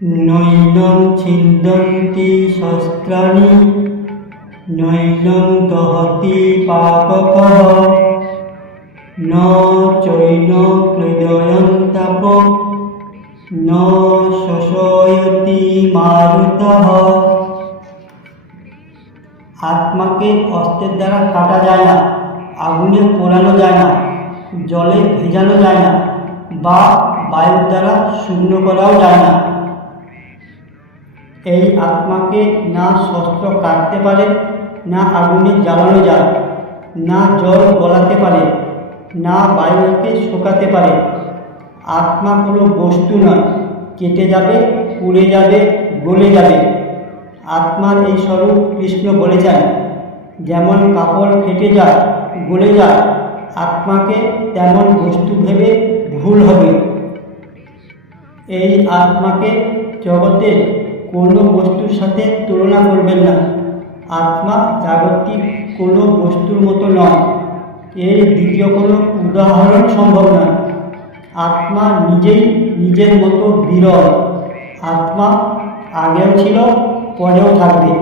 নৈनं ছিন্দন্তি শস্ত্রাণি নৈनं দহতি পাপকः ন চৈন ক্লেদয়ন্তাপ ন শোষয়তি মারুতः। আত্মাকে অস্ত্রের দ্বারা কাটা যায় না, আগুনে পোড়ানো যায় না, জলে ভেজানো যায় না বা বায়ুর দ্বারা শূন্য করাও যায় না। এই আত্মাকে না শস্ত্র কাটতে পারে, না আগুনে জ্বালানো যায়, না জল গলাতে পারে, না বায়ুকে শোকাতে পারে। আত্মা কোনো বস্তু নয়, কেটে যাবে, পুড়ে যাবে, গলে যাবে। আত্মার এই স্বরূপ কৃষ্ণ বলেছেন, যেমন কাপড় ফেটে যায়, গলে যায়, আত্মাকে তেমন বস্তু ভেবে ভুল হবে। এই আত্মাকে জগতের কোনো বস্তুর সাথে তুলনা করবেন না। আত্মা জাগতিক কোনো বস্তুর মতো নয়, এর দ্বিতীয় কোনো উদাহরণ সম্ভব নয়। আত্মা নিজেই নিজের মতো বিরল। আত্মা আগেও ছিল, পরেও থাকবে।